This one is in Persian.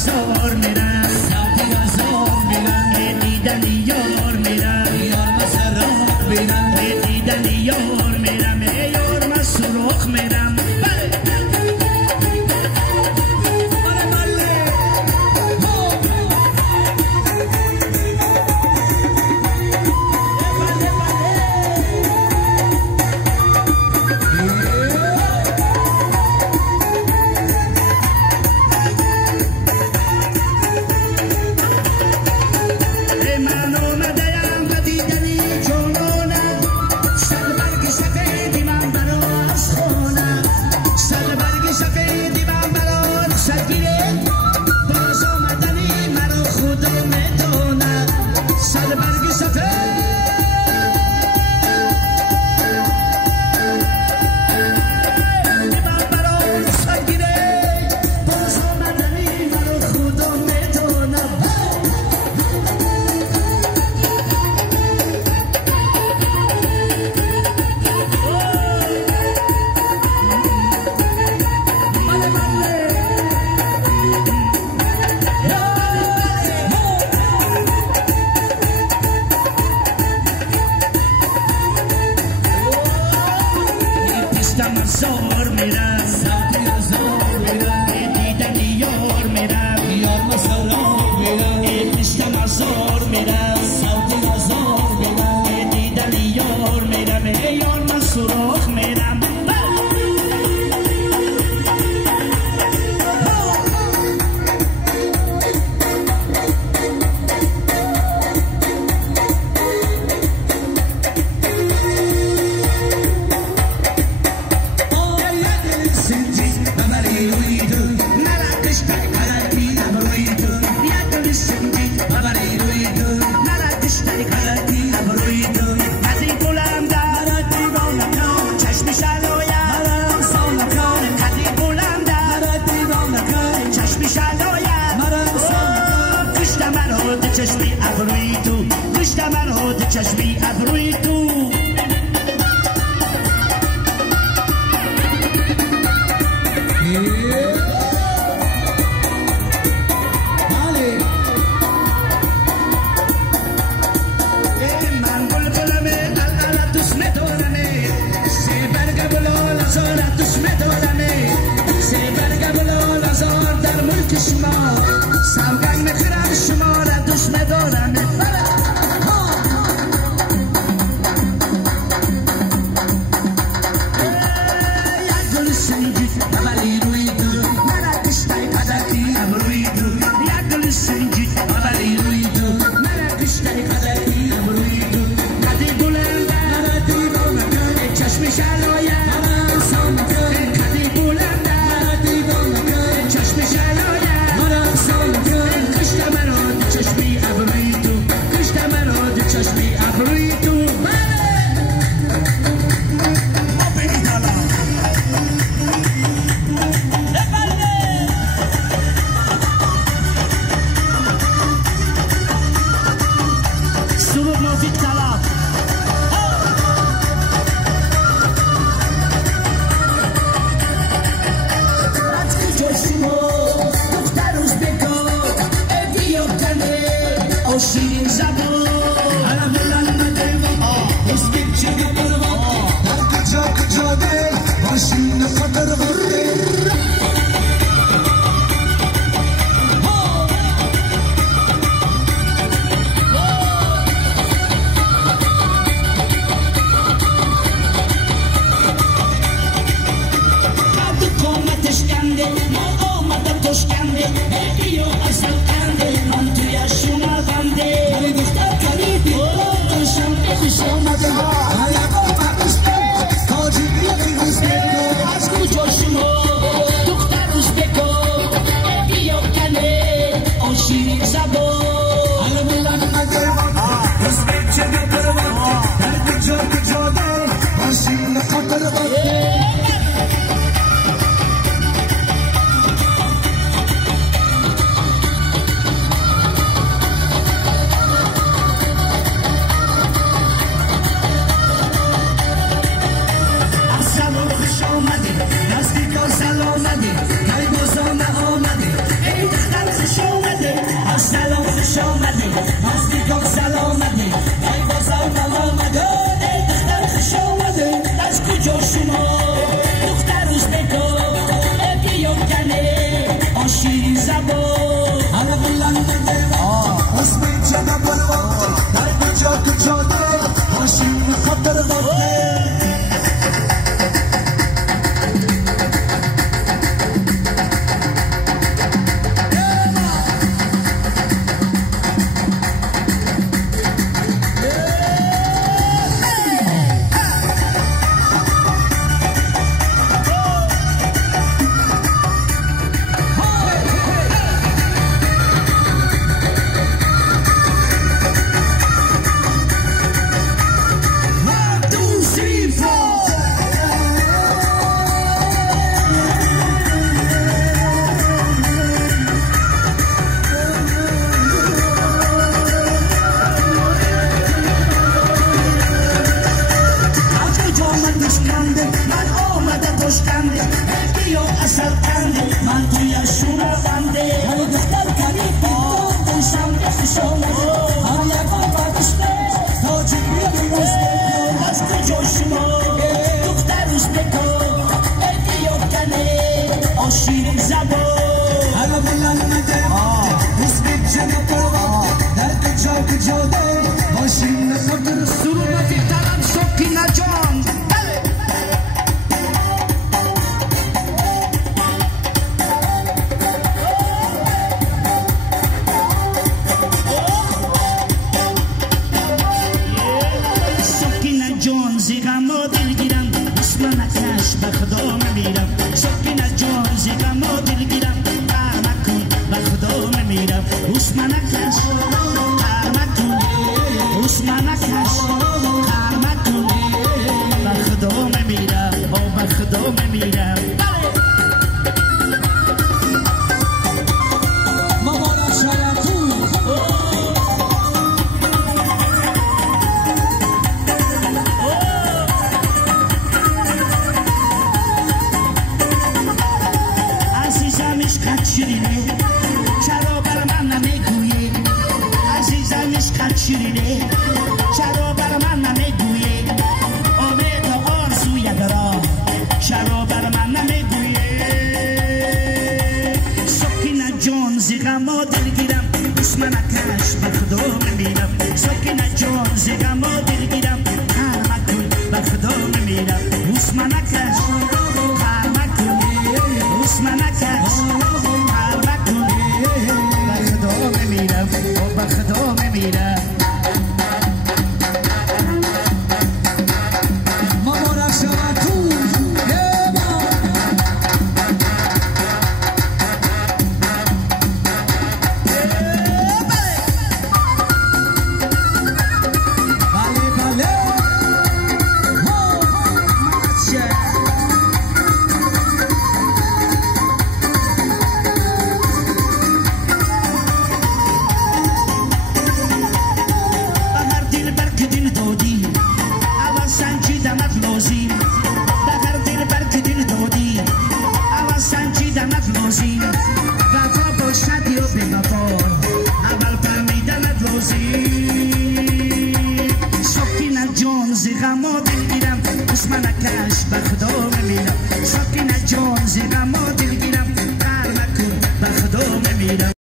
مزار میرم سمت آزار میرم دیدن یار میرم یار مسرار میرم دیدن یار میرم یار مسروخ میرم مزار میرم سمت آزار میرم دیدن یار میرم یار مسرار میرم عشق مزار میرم سمت آزار میرم دیدن یار میرم یار مسروخ میرم چشمی ابروی تو کشت من هود چشمی ابروی تو من بلبلمه الان دوست میدارمه سه برگ بلال ازار دوست میدارمه سه برگ بلال ازار در ملک شما سوگن میخورم شما را دوست میدارمه یک گل سنجید ببری روی دو مرا کشتای قدرتی ابروی دو یک گل سنجید ببری روی دو مرا کشتای قدرتی ابروی دو قدی بلند مرا دیوانه کنه چشم شلایا مرا سانه کنه قدی بلند مرا دیوانه کنه چشم شلایا مرا سانه کنه کشت مرا چشمی ابروی دو کشت مرا چشمی ابروی دو شیرین زبان علم بلند اسکیب چگه بروا در کجا کجا ده ماشین قدر غره قد قومتش کنده ما آمده تشکنده ایو اصل کنده من توی شما بنده از بیگاه سلامده ای بازم نلامده ای دختر خوش آمده از کجا شما دختر ازبکا ای بیام کنه آشیری زبان همه بلنده اسم جنب الوقت در کجا آشیری خطر وقته بیا اصل کنده من توی شورا بنده همه دختر کریب دوشم بخشم هم یکم بردشته تا جیبی رسته از کجا شما دختر ازبکا ای بیا کنه آشیری زبان همه بلنده اسم جنب الوقت در کجا آشیری خطر سرونتی ترم سکینه جان زیغمو دلگیرم اسم نکش به خدا میمیرم سکینه جان زیغمو دلگیرم قهر مکن به خدا میمیرم اسم نکش قهر مکن اسم نکش قهر مکن به خدا میمیرم به خدا میمیرم عشقت شیرینه چرا بر من نمیگویی عزیزم عشقت شیرینه چرا بر من نمیگویی امید و آرزوی درا چرا بر من نمیگویی سکینه جان زیغمو دلگیرم اسم نکش به خدا میمیرم سکینه جان زیغمو دلگیرم قهر مکن به خدا میمیرم اسم نکش قهر مکن اسم نکش به خدا میمیرم مبارک شود تو وفا باشد یا به وفا اول فهمیدنت لازم سکینه جان زیغمو دلگیرم اسم نکش به خدا میمیرم سکینه جان زیغمو دلگیرم قهر مکن به خدا میمیرم